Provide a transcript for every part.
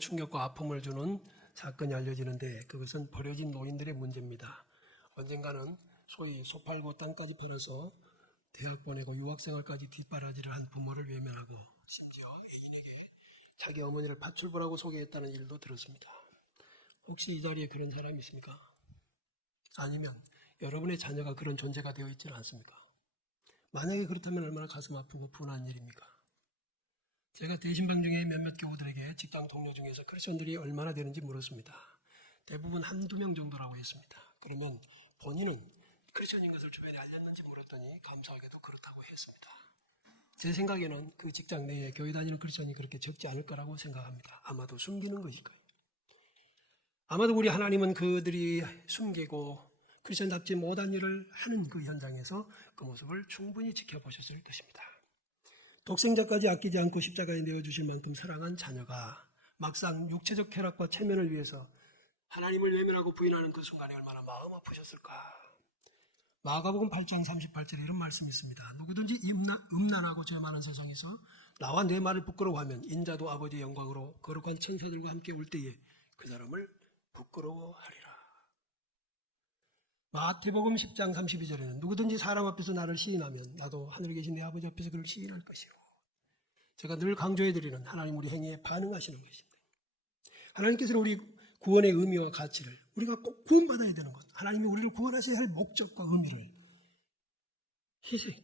충격과 아픔을 주는 사건이 알려지는데 그것은 버려진 노인들의 문제입니다. 언젠가는 소위 소 팔고 땅까지 팔아서 대학 보내고 유학생활까지 뒷바라지를 한 부모를 외면하고 심지어 애인에게 자기 어머니를 파출부라고 소개했다는 일도 들었습니다. 혹시 이 자리에 그런 사람이 있습니까? 아니면 여러분의 자녀가 그런 존재가 되어 있지는 않습니까? 만약에 그렇다면 얼마나 가슴 아프고 분한 일입니까? 제가 대신방 중에 몇몇 교우들에게 직장 동료 중에서 크리스천들이 얼마나 되는지 물었습니다. 대부분 한두 명 정도라고 했습니다. 그러면 본인은 크리스천인 것을 주변에 알렸는지 물었더니 감사하게도 그렇다고 했습니다. 제 생각에는 그 직장 내에 교회 다니는 크리스천이 그렇게 적지 않을 거라고 생각합니다. 아마도 숨기는 것일 거예요. 아마도 우리 하나님은 그들이 숨기고 크리스천답지 못한 일을 하는 그 현장에서 그 모습을 충분히 지켜보셨을 것입니다. 독생자까지 아끼지 않고 십자가에 내어주실 만큼 사랑한 자녀가 막상 육체적 쾌락과 체면을 위해서 하나님을 외면하고 부인하는 그 순간에 얼마나 마음 아프셨을까. 마가복음 8장 38절에 이런 말씀이 있습니다. 누구든지 음란하고 죄 많은 세상에서 나와 내 말을 부끄러워하면 인자도 아버지의 영광으로 거룩한 천사들과 함께 올 때에 그 사람을 부끄러워하리라. 마태복음 10장 32절에는 누구든지 사람 앞에서 나를 시인하면 나도 하늘에 계신 내 아버지 앞에서 그를 시인할 것이요. 제가 늘 강조해드리는 하나님 우리 행위에 반응하시는 것입니다. 하나님께서는 우리 구원의 의미와 가치를 우리가 꼭 구원받아야 되는 것, 하나님이 우리를 구원하셔야 할 목적과 의미를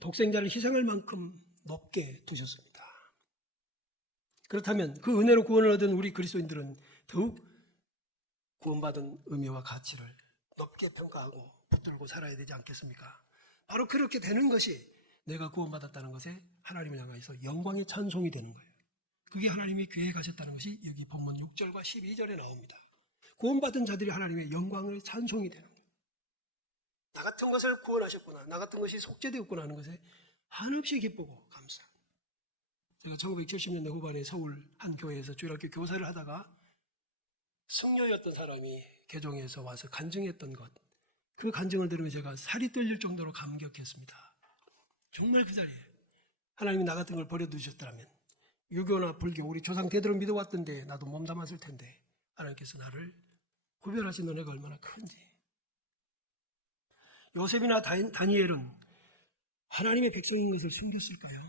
독생자를 희생할 만큼 높게 두셨습니다. 그렇다면 그 은혜로 구원을 얻은 우리 그리스도인들은 더욱 구원받은 의미와 가치를 높게 평가하고 붙들고 살아야 되지 않겠습니까? 바로 그렇게 되는 것이 내가 구원받았다는 것에 하나님을 향해서 영광의 찬송이 되는 거예요. 그게 하나님이 계획하셨다는 것이 여기 본문 6절과 12절에 나옵니다. 구원받은 자들이 하나님의 영광의 찬송이 되는 거예요. 나 같은 것을 구원하셨구나, 나 같은 것이 속죄되었구나 하는 것에 한없이 기쁘고 감사합니다. 제가 1970년대 후반에 서울 한 교회에서 주일학교 교사를 하다가 승려였던 사람이 개종해서 와서 간증했던 것, 그 간증을 들으면 제가 살이 떨릴 정도로 감격했습니다. 정말 그 자리에 하나님이 나 같은 걸 버려두셨더라면 유교나 불교 우리 조상 대대로 믿어왔던데 나도 몸담았을 텐데 하나님께서 나를 구별하신 은혜가 얼마나 큰지. 요셉이나 다니엘은 하나님의 백성인 것을 숨겼을까요?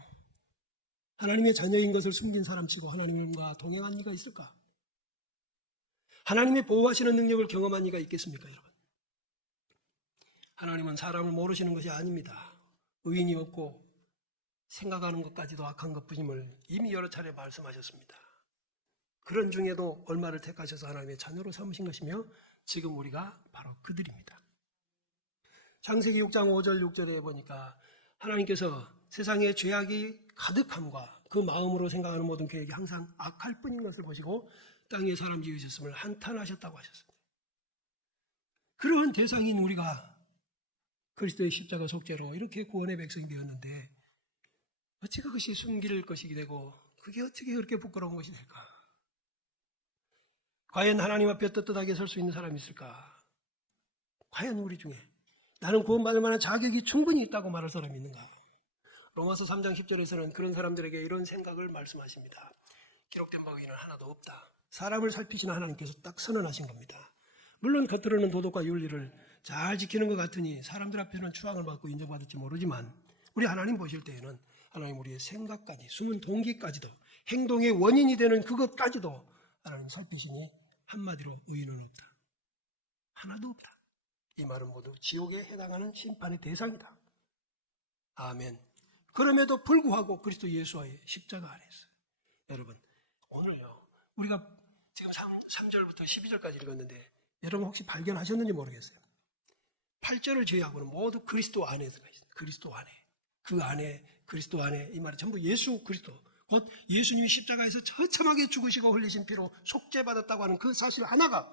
하나님의 자녀인 것을 숨긴 사람치고 하나님과 동행한 이가 있을까? 하나님의 보호하시는 능력을 경험한 이가 있겠습니까, 여러분? 하나님은 사람을 모르시는 것이 아닙니다. 의인이 없고 생각하는 것까지도 악한 것뿐임을 이미 여러 차례 말씀하셨습니다. 그런 중에도 얼마를 택하셔서 하나님의 자녀로 삼으신 것이며 지금 우리가 바로 그들입니다. 창세기 6장 5절 6절에 보니까 하나님께서 세상에 죄악이 가득함과 그 마음으로 생각하는 모든 계획이 항상 악할 뿐인 것을 보시고 땅에 사람 지으셨음을 한탄하셨다고 하셨습니다. 그러한 대상인 우리가 그리스도의 십자가 속죄로 이렇게 구원의 백성이 되었는데 어찌 그것이 숨길 것이 되고 그게 어떻게 그렇게 부끄러운 것이 될까? 과연 하나님 앞에 떳떳하게 설 수 있는 사람이 있을까? 과연 우리 중에 나는 구원받을 만한 자격이 충분히 있다고 말할 사람이 있는가? 로마서 3장 10절에서는 그런 사람들에게 이런 생각을 말씀하십니다. 기록된 바 외에는 하나도 없다. 사람을 살피시는 하나님께서 딱 선언하신 겁니다. 물론 겉으로는 도덕과 윤리를 잘 지키는 것 같으니 사람들 앞에서는 추앙을 받고 인정받을지 모르지만 우리 하나님 보실 때에는 하나님 우리의 생각까지, 숨은 동기까지도, 행동의 원인이 되는 그것까지도 하나님 살피시니 한마디로 의인은 없다. 하나도 없다. 이 말은 모두 지옥에 해당하는 심판의 대상이다. 아멘. 그럼에도 불구하고 그리스도 예수와의 십자가 안에서 여러분 오늘요 우리가 지금 3절부터 12절까지 읽었는데 여러분 혹시 발견하셨는지 모르겠어요. 8절을 제외하고는 모두 그리스도 안에서 있습니다. 그리스도 안에. 그 안에, 그리스도 안에 이 말이 전부 예수 그리스도 곧 예수님이 십자가에서 처참하게 죽으시고 흘리신 피로 속죄받았다고 하는 그 사실 하나가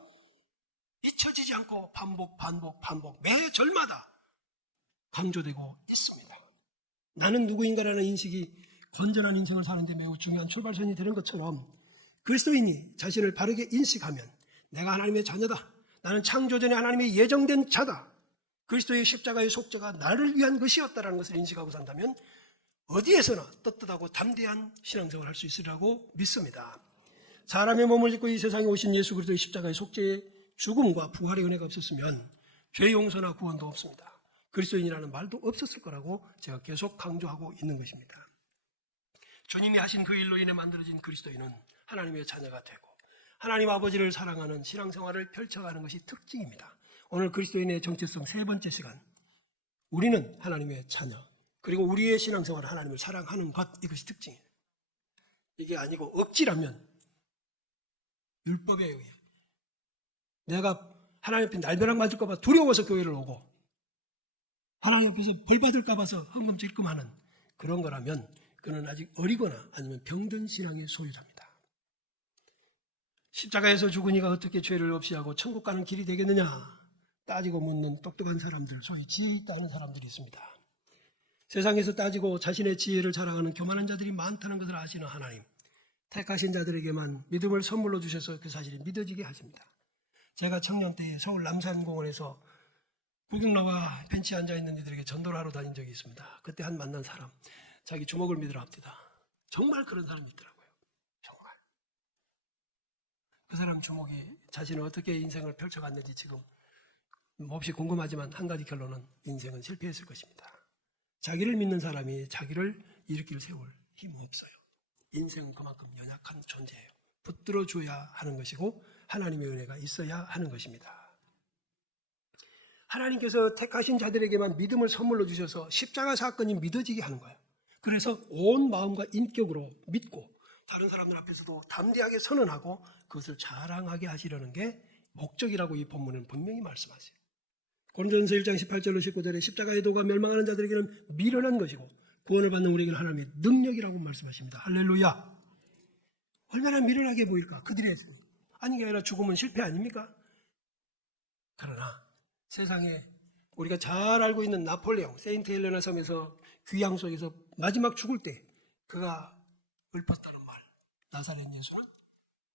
잊혀지지 않고 반복 매 절마다 강조되고 있습니다. 나는 누구인가라는 인식이 건전한 인생을 사는데 매우 중요한 출발선이 되는 것처럼 그리스도인이 자신을 바르게 인식하면 내가 하나님의 자녀다. 나는 창조전에 하나님의 예정된 자다. 그리스도의 십자가의 속죄가 나를 위한 것이었다는 것을 인식하고 산다면 어디에서나 떳떳하고 담대한 신앙생활을 할 수 있으리라고 믿습니다. 사람의 몸을 입고 이 세상에 오신 예수 그리스도의 십자가의 속죄의 죽음과 부활의 은혜가 없었으면 죄 용서나 구원도 없습니다. 그리스도인이라는 말도 없었을 거라고 제가 계속 강조하고 있는 것입니다. 주님이 하신 그 일로 인해 만들어진 그리스도인은 하나님의 자녀가 되고 하나님 아버지를 사랑하는 신앙생활을 펼쳐가는 것이 특징입니다. 오늘 그리스도인의 정체성 세 번째 시간, 우리는 하나님의 자녀, 그리고 우리의 신앙생활은 하나님을 사랑하는 것, 이것이 특징이에요. 이게 아니고 억지라면 율법에 의해 내가 하나님 앞에 날벼락 맞을까 봐 두려워서 교회를 오고 하나님 앞에서 벌 받을까 봐서 헌금질금하는 그런 거라면 그는 아직 어리거나 아니면 병든 신앙의 소유자입니다. 십자가에서 죽은 이가 어떻게 죄를 없이 하고 천국 가는 길이 되겠느냐 따지고 묻는 똑똑한 사람들, 소위 지혜 있다 하는 사람들이 있습니다. 세상에서 따지고 자신의 지혜를 자랑하는 교만한 자들이 많다는 것을 아시는 하나님, 택하신 자들에게만 믿음을 선물로 주셔서 그 사실이 믿어지게 하십니다. 제가 청년 때에 서울 남산공원에서 구경러와 벤치에 앉아있는 이들에게 전도를 하러 다닌 적이 있습니다. 그때 한 만난 사람, 자기 주먹을 믿으러 합니다. 정말 그런 사람이 있더라고요. 정말. 그 사람 주먹이 자신은 어떻게 인생을 펼쳐갔는지 지금 몹시 궁금하지만 한 가지 결론은 인생은 실패했을 것입니다. 자기를 믿는 사람이 자기를 일으킬 세울 힘 없어요. 인생은 그만큼 연약한 존재예요. 붙들어 줘야 하는 것이고 하나님의 은혜가 있어야 하는 것입니다. 하나님께서 택하신 자들에게만 믿음을 선물로 주셔서 십자가 사건이 믿어지게 하는 거예요. 그래서 온 마음과 인격으로 믿고 다른 사람들 앞에서도 담대하게 선언하고 그것을 자랑하게 하시려는 게 목적이라고 이 본문은 분명히 말씀하세요. 고린도전서 1장 18절로 19절에 십자가의 도가 멸망하는 자들에게는 미련한 것이고 구원을 받는 우리에게는 하나님의 능력이라고 말씀하십니다. 할렐루야. 얼마나 미련하게 보일까? 그들의 아니 게 아니라 죽음은 실패 아닙니까? 그러나 세상에 우리가 잘 알고 있는 나폴레옹, 세인트 헬레나 섬에서 귀양 속에서 마지막 죽을 때 그가 읊었다는 말, 나사렛 예수는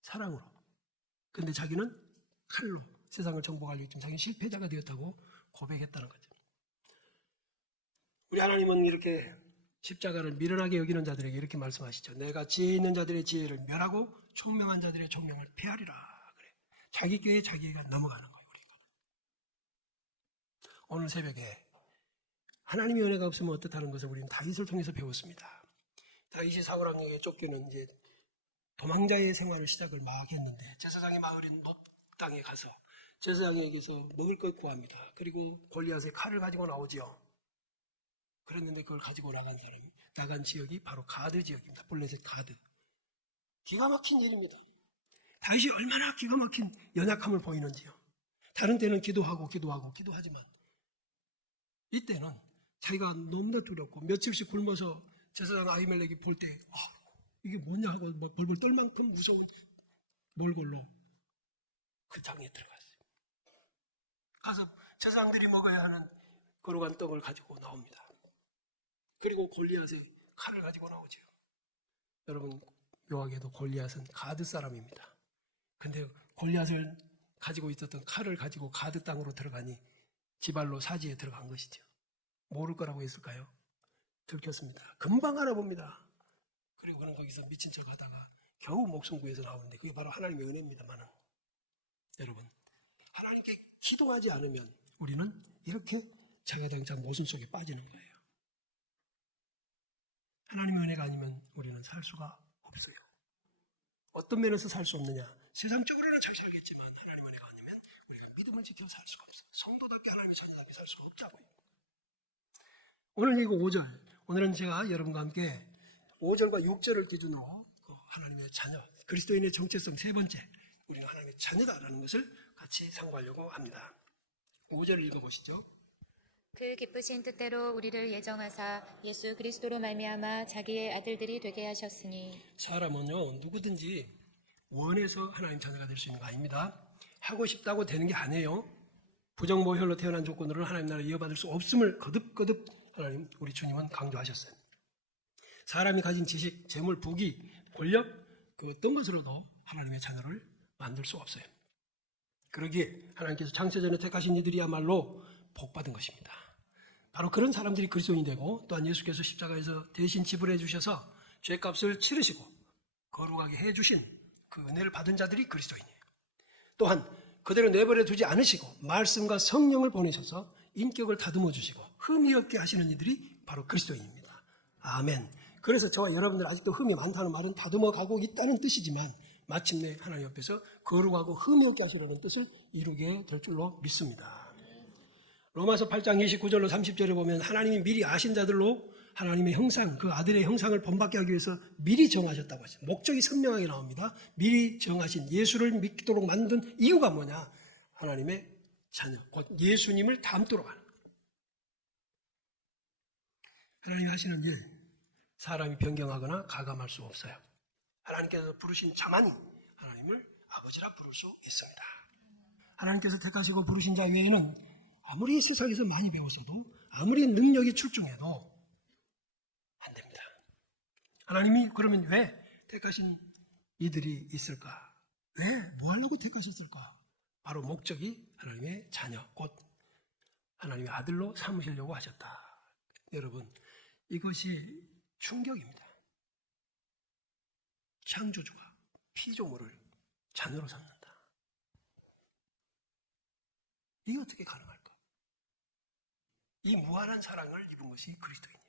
사랑으로, 근데 자기는 칼로 세상을 정복하려고 했지만 자기는 실패자가 되었다고 고백했다는 거죠. 우리 하나님은 이렇게 십자가를 미련하게 여기는 자들에게 이렇게 말씀하시죠. 내가 지혜 있는 자들의 지혜를 멸하고 총명한 자들의 총명을 폐하리라. 그래. 자기 꾀에 자기가 넘어가는 거예요. 우리가. 오늘 새벽에 하나님의 은혜가 없으면 어떻다는 것을 우리는 다윗을 통해서 배웠습니다. 다윗이 사울 왕에게 쫓기는 이제 도망자의 생활을 시작을 막 했는데 제사장의 마을인 놋 땅에 가서 제사장에게서 먹을 것 구합니다. 그리고 골리앗의 칼을 가지고 나오지요. 그랬는데 그걸 가지고 나간 지역이 바로 가드 지역입니다. 블레셋 가드. 기가 막힌 일입니다. 다윗이 얼마나 기가 막힌 연약함을 보이는지요. 다른 때는 기도하지만 이때는 자기가 너무나 두렵고 며칠씩 굶어서 제사장 아히멜렉이 볼 때 이게 뭐냐 하고 벌벌 떨 만큼 무서운 몰골로 그 장에 들어갔어요. 가서 제사장들이 먹어야 하는 거룩한 떡을 가지고 나옵니다. 그리고 골리앗의 칼을 가지고 나오죠. 여러분 묘하게도 골리앗은 가드 사람입니다. 근데 골리앗을 가지고 있었던 칼을 가지고 가드 땅으로 들어가니 지발로 사지에 들어간 것이죠. 모를 거라고 했을까요? 들켰습니다. 금방 알아봅니다. 그리고 그는 거기서 미친 척 하다가 겨우 목숨 구해서 나오는데 그게 바로 하나님의 은혜입니다만은 여러분 하나님께 기도하지 않으면 우리는 이렇게 자가당장 모순 속에 빠지는 거예요. 하나님의 은혜가 아니면 우리는 살 수가 없어요. 어떤 면에서 살 수 없느냐? 세상적으로는 잘 살겠지만 하나님의 은혜가 아니면 우리가 믿음을 지켜 살 수가 없어요. 성도답게 하나님의 자녀답게 살 수가 없자고요. 오늘 이거 5절, 오늘은 제가 여러분과 함께 5절과 6절을 기준으로 하나님의 자녀, 그리스도인의 정체성 세 번째, 우리는 하나님의 자녀다라는 것을 같이 상고하려고 합니다. 5절을 읽어보시죠. 그 기쁘신 뜻대로 우리를 예정하사 예수 그리스도로 말미암아 자기의 아들들이 되게 하셨으니 사람은요 누구든지 원해서 하나님 자녀가 될 수 있는 거 아닙니다. 하고 싶다고 되는 게 아니에요. 부정모혈로 태어난 조건으로 하나님 나라를 이어받을 수 없음을 거듭 하나님 우리 주님은 강조하셨어요. 사람이 가진 지식, 재물, 부귀, 권력 그 어떤 것으로도 하나님의 자녀를 만들 수 없어요. 그러기에 하나님께서 창세전에 택하신 이들이야말로 복받은 것입니다. 바로 그런 사람들이 그리스도인이 되고 또한 예수께서 십자가에서 대신 지불해 주셔서 죄값을 치르시고 거룩하게 해주신 그 은혜를 받은 자들이 그리스도인이에요. 또한 그대로 내버려 두지 않으시고 말씀과 성령을 보내셔서 인격을 다듬어 주시고 흠이 없게 하시는 이들이 바로 그리스도인입니다. 아멘. 그래서 저와 여러분들 아직도 흠이 많다는 말은 다듬어 가고 있다는 뜻이지만 마침내 하나님 옆에서 거룩하고 흠이 없게 하시려는 뜻을 이루게 될 줄로 믿습니다. 로마서 8장 29절로 30절에 보면 하나님이 미리 아신 자들로 하나님의 형상, 그 아들의 형상을 본받게 하기 위해서 미리 정하셨다고 하죠. 목적이 선명하게 나옵니다. 미리 정하신 예수를 믿도록 만든 이유가 뭐냐? 하나님의 자녀, 곧 예수님을 닮도록 하는 거예요. 하나님이 하시는 일, 사람이 변경하거나 가감할 수 없어요. 하나님께서 부르신 자만이 하나님을 아버지라 부를 수 있습니다. 하나님께서 택하시고 부르신 자 외에는 아무리 세상에서 많이 배웠어도 아무리 능력이 출중해도 안 됩니다. 하나님이 그러면 왜 택하신 이들이 있을까? 왜? 뭐 하려고 택하셨을까? 바로 목적이 하나님의 자녀, 곧 하나님의 아들로 삼으시려고 하셨다. 여러분, 이것이 충격입니다. 창조주가 피조물을 자녀로 삼는다. 이게 어떻게 가능할까? 이 무한한 사랑을 입은 것이 그리스도인이에요.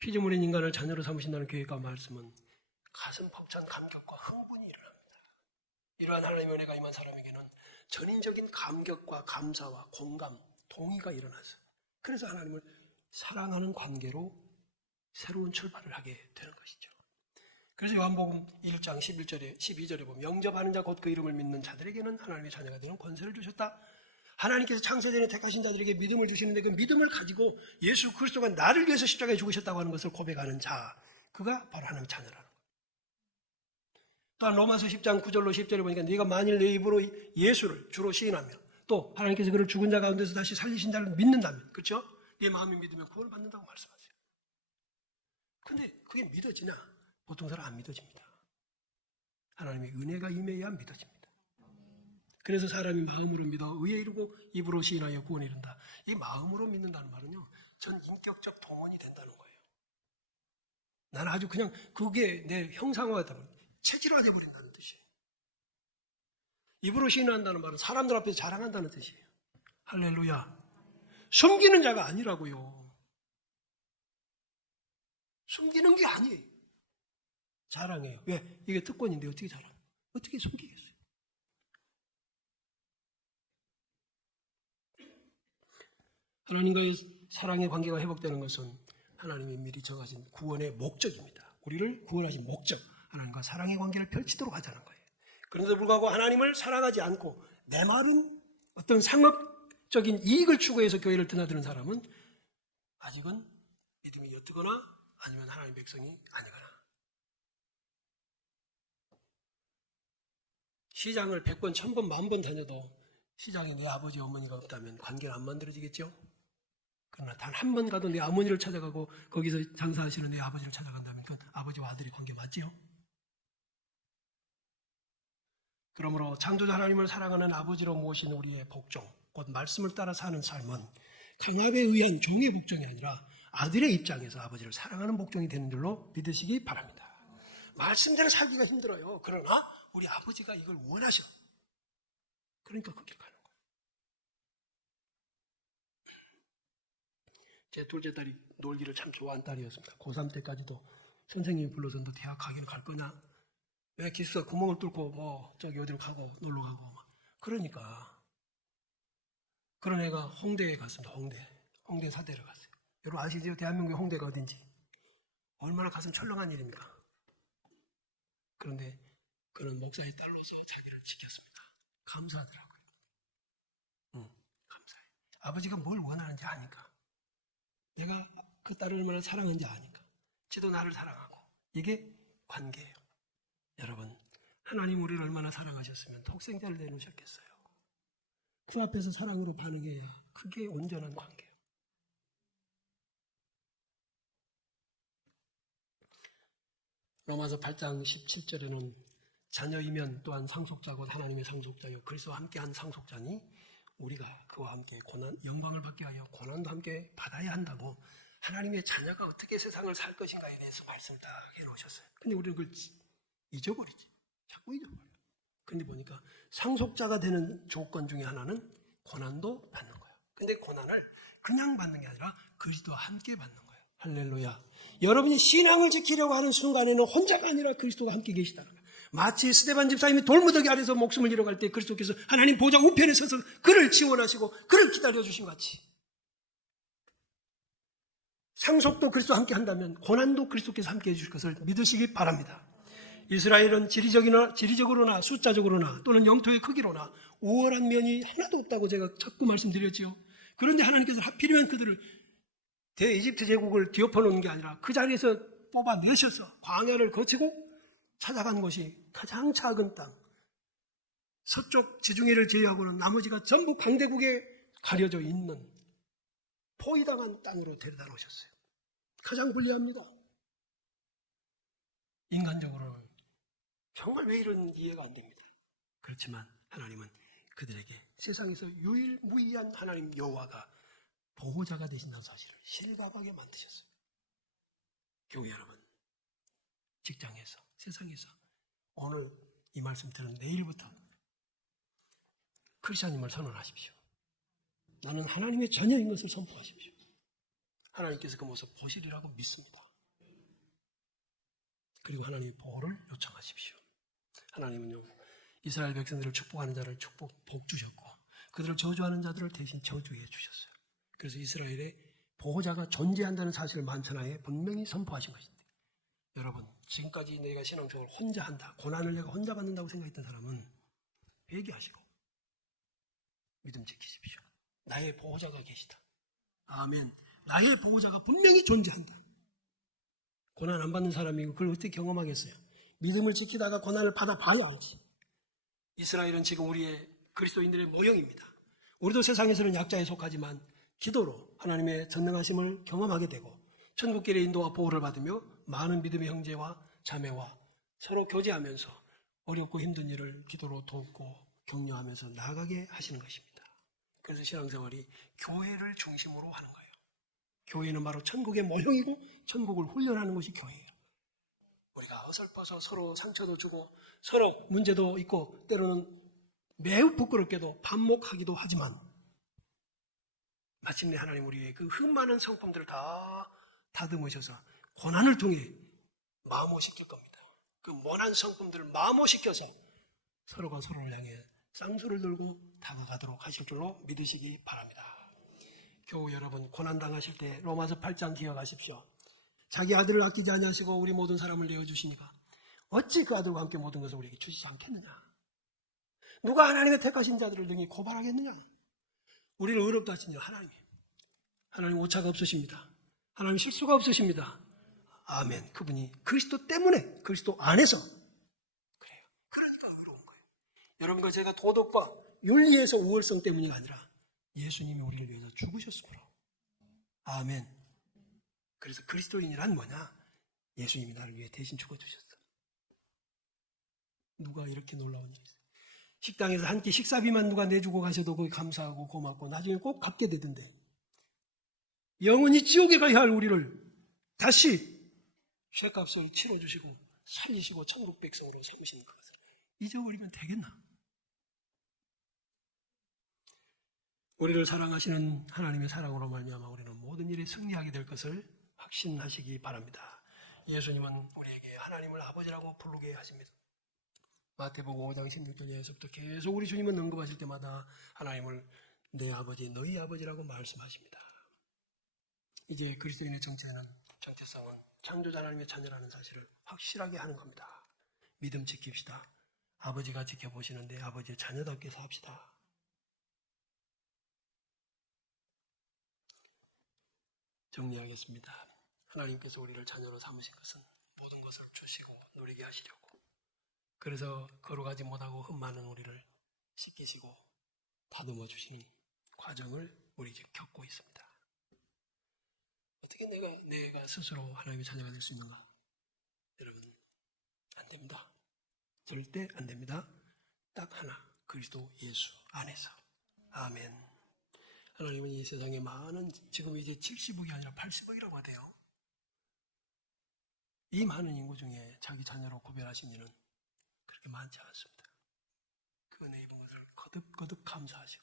피조물인 인간을 자녀로 삼으신다는 계획과 말씀은 가슴 벅찬 감격과 흥분이 일어납니다. 이러한 하나님의 은혜가 임한 사람에게는 전인적인 감격과 감사와 공감, 동의가 일어나서 그래서 하나님을 사랑하는 관계로 새로운 출발을 하게 되는 것이죠. 그래서 요한복음 1장 11절에 12절에 보면 영접하는 자 곧 그 이름을 믿는 자들에게는 하나님의 자녀가 되는 권세를 주셨다. 하나님께서 창세전에 택하신 자들에게 믿음을 주시는데 그 믿음을 가지고 예수 그리스도가 나를 위해서 십자가에 죽으셨다고 하는 것을 고백하는 자, 그가 바로 하나님의 자녀라는 거예요. 또한 로마서 10장 9절로 10절에 보니까 네가 만일 내 입으로 예수를 주로 시인하며 또 하나님께서 그를 죽은 자 가운데서 다시 살리신 자를 믿는다면, 그렇죠? 네 마음이 믿으면 구원을 받는다고 말씀하세요. 근데 그게 믿어지나? 보통 사람 안 믿어집니다. 하나님의 은혜가 임해야 믿어집니다. 그래서 사람이 마음으로 믿어 의에 이르고 입으로 시인하여 구원에 이른다. 이 마음으로 믿는다는 말은요, 전 인격적 동원이 된다는 거예요. 나는 아주 그냥 그게 내 형상화가 되고 체질화되어 버린다는 뜻이에요. 입으로 시인한다는 말은 사람들 앞에서 자랑한다는 뜻이에요. 할렐루야. 숨기는 자가 아니라고요. 숨기는 게 아니에요. 자랑해요. 왜? 이게 특권인데 어떻게 자랑? 어떻게 숨기겠어요? 하나님과의 사랑의 관계가 회복되는 것은 하나님이 미리 정하신 구원의 목적입니다. 우리를 구원하신 목적, 하나님과 사랑의 관계를 펼치도록 하자는 거예요. 그런데도 불구하고 하나님을 사랑하지 않고 내 말은 어떤 상업적인 이익을 추구해서 교회를 드나드는 사람은 아직은 믿음이 옅거나 아니면 하나님의 백성이 아니거나. 시장을 100번, 1000번, 10,000번 다녀도 시장에 내 아버지, 어머니가 없다면 관계는 안 만들어지겠죠? 그러나 단 한 번 가도 내 어머니를 찾아가고 거기서 장사하시는 내 아버지를 찾아간다면 그건 아버지와 아들의 관계 맞지요? 그러므로 창조자 하나님을 사랑하는 아버지로 모신 우리의 복종, 곧 말씀을 따라 사는 삶은 강압에 의한 종의 복종이 아니라 아들의 입장에서 아버지를 사랑하는 복종이 되는 줄로 믿으시기 바랍니다. 말씀대로 살기가 힘들어요. 그러나 우리 아버지가 이걸 원하셔. 그러니까 그 길 가는 거예요. 제 둘째 딸이 놀기를 참 좋아하는 딸이었습니다. 고3 때까지도 선생님이 불러서 너 대학 가기는 갈 거냐? 왜 기숙사 구멍을 뚫고 뭐 저기 어디로 가고 놀러 가고 막. 그러니까 그런 애가 홍대에 갔습니다. 홍대 사대를 갔어요. 여러분 아시죠? 대한민국의 홍대가 어딘지. 얼마나 가슴 철렁한 일입니까? 그런데 그는 목사의 딸로서 자기를 지켰습니다. 감사하더라고요. 감사해요. 아버지가 뭘 원하는지 아니까. 내가 그 딸을 얼마나 사랑하는지 아니까. 지도 나를 사랑하고. 이게 관계예요. 여러분, 하나님 우리를 얼마나 사랑하셨으면 독생자를 내놓으셨겠어요. 그 앞에서 사랑으로 반응해야 그게 온전한 관계예요. 로마서 8장 17절에는 자녀이면 또한 상속자고 하나님의 상속자여 그리스도와 함께한 상속자니 우리가 그와 함께 고난, 영광을 받게 하여 고난도 함께 받아야 한다고 하나님의 자녀가 어떻게 세상을 살 것인가에 대해서 말씀을 딱 해놓으셨어요. 근데 우리는 그걸 잊어버리지. 자꾸 잊어버려. 근데 보니까 상속자가 되는 조건 중에 하나는 고난도 받는 거예요. 근데 고난을 그냥 받는 게 아니라 그리스도와 함께 받는 거예요. 할렐루야. 여러분이 신앙을 지키려고 하는 순간에는 혼자가 아니라 그리스도가 함께 계시다는 거예요. 마치 스데반 집사님이 돌무더기 아래서 목숨을 잃어갈 때 그리스도께서 하나님 보좌 우편에 서서 그를 지원하시고 그를 기다려주신 것 같이, 상속도 그리스도와 함께 한다면 고난도 그리스도께서 함께 해주실 것을 믿으시기 바랍니다. 이스라엘은 지리적으로나 숫자적으로나 또는 영토의 크기로나 우월한 면이 하나도 없다고 제가 자꾸 말씀드렸지요. 그런데 하나님께서 하필이면 그들을 대이집트 제국을 뒤엎어놓은 게 아니라 그 자리에서 뽑아내셔서 광야를 거치고 찾아간 곳이 가장 작은 땅, 서쪽 지중해를 제외하고는 나머지가 전부 강대국에 가려져 있는 포위당한 땅으로 데려다 놓으셨어요. 가장 불리합니다. 인간적으로는 정말 왜 이런 이해가 안 됩니다. 그렇지만 하나님은 그들에게 세상에서 유일무이한 하나님 여호와가 보호자가 되신다는 사실을 실감하게 만드셨어요. 교회 여러분, 직장에서, 세상에서 오늘 이 말씀 들은 내일부터 크리스천임을 선언하십시오. 나는 하나님의 자녀인 것을 선포하십시오. 하나님께서 그 모습 보시리라고 믿습니다. 그리고 하나님의 보호를 요청하십시오. 하나님은요, 이스라엘 백성들을 축복하는 자를 복 주셨고 그들을 저주하는 자들을 대신 저주해 주셨어요. 그래서 이스라엘의 보호자가 존재한다는 사실을 만천하에 분명히 선포하신 것입니다. 여러분, 지금까지 내가 신앙생활을 혼자 한다, 고난을 내가 혼자 받는다고 생각했던 사람은 회개하시고 믿음 지키십시오. 나의 보호자가 계시다. 아멘. 나의 보호자가 분명히 존재한다. 고난 안 받는 사람이 그걸 어떻게 경험하겠어요? 믿음을 지키다가 고난을 받아봐야 알지. 이스라엘은 지금 우리의 그리스도인들의 모형입니다. 우리도 세상에서는 약자에 속하지만 기도로 하나님의 전능하심을 경험하게 되고 천국길의 인도와 보호를 받으며 많은 믿음의 형제와 자매와 서로 교제하면서 어렵고 힘든 일을 기도로 돕고 격려하면서 나아가게 하시는 것입니다. 그래서 신앙생활이 교회를 중심으로 하는 거예요. 교회는 바로 천국의 모형이고 천국을 훈련하는 것이 교회예요. 우리가 어설퍼서 서로 상처도 주고 서로 문제도 있고 때로는 매우 부끄럽게도 반목하기도 하지만 마침내 하나님 우리 위해 그 많은 성품들을 다 다듬으셔서 고난을 통해 마모시킬 겁니다. 그 모난 성품들을 마모시켜서 서로가 서로를 향해 쌍수를 들고 다가가도록 하실 줄로 믿으시기 바랍니다. 교우 여러분, 고난당하실 때 로마서 8장 기억하십시오. 자기 아들을 아끼지 아니하시고 우리 모든 사람을 내어주시니까 어찌 그 아들과 함께 모든 것을 우리에게 주시지 않겠느냐. 누가 하나님의 택하신 자들을 능히 고발하겠느냐. 우리를 의롭다 하시니 하나님이에요. 하나님 오차가 없으십니다. 하나님 실수가 없으십니다. 아멘. 그분이 그리스도 때문에, 그리스도 안에서 그래요. 그러니까 의로운 거예요. 여러분과 제가 도덕과 윤리에서 우월성 때문이 아니라 예수님이 우리를 위해서 죽으셨으므로. 아멘. 그래서 그리스도인이란 뭐냐? 예수님이 나를 위해 대신 죽어주셨어. 누가 이렇게 놀라운 일이 있어요? 식당에서 한 끼 식사비만 누가 내주고 가셔도 거기 감사하고 고맙고 나중에 꼭 갚게 되던데 영원히 지옥에 가야 할 우리를 다시 쇳값을 치러주시고 살리시고 천국 백성으로 세우시는 것을 잊어버리면 되겠나? 우리를 사랑하시는 하나님의 사랑으로 말미암아 우리는 모든 일에 승리하게 될 것을 확신하시기 바랍니다. 예수님은 우리에게 하나님을 아버지라고 부르게 하십니다. 마태복음 5장 16절에서부터 계속 우리 주님은 언급하실 때마다 하나님을 내 아버지, 너희 아버지라고 말씀하십니다. 이게 그리스도인의 정체성은 창조자 하나님의 자녀라는 사실을 확실하게 하는 겁니다. 믿음 지킵시다. 아버지가 지켜보시는데 아버지의 자녀답게 삽시다. 정리하겠습니다. 하나님께서 우리를 자녀로 삼으신 것은 모든 것을 주시고 누리게 하시려고, 그래서 거룩하지 못하고 흠 많은 우리를 씻기시고 다듬어 주시는 과정을 우리 이제 겪고 있습니다. 어떻게 내가 스스로 하나님의 자녀가 될 수 있는가? 여러분, 안 됩니다. 절대 안 됩니다. 딱 하나, 그리스도 예수 안에서. 아멘. 하나님은 이 세상에 많은, 지금 이제 70억이 아니라 80억이라고 하대요. 이 많은 인구 중에 자기 자녀로 구별하신 이는 그렇게 많지 않습니다. 그 은혜 입은 것을 거듭거듭 감사하시고,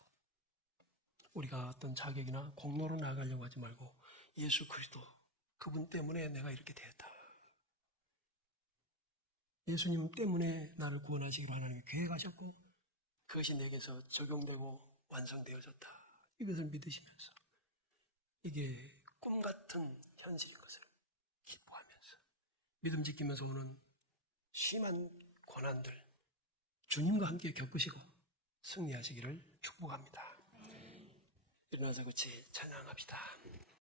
우리가 어떤 자격이나 공로로 나아가려고 하지 말고 예수 그리스도, 그분 때문에 내가 이렇게 되었다. 예수님 때문에 나를 구원하시기로 하나님이 계획하셨고 그것이 내게서 적용되고 완성되어졌다. 이것을 믿으시면서 이게 꿈 같은 현실인 것을 기뻐하면서 믿음 지키면서 오는 심한 고난들 주님과 함께 겪으시고 승리하시기를 축복합니다. 일어나서 같이 찬양합시다.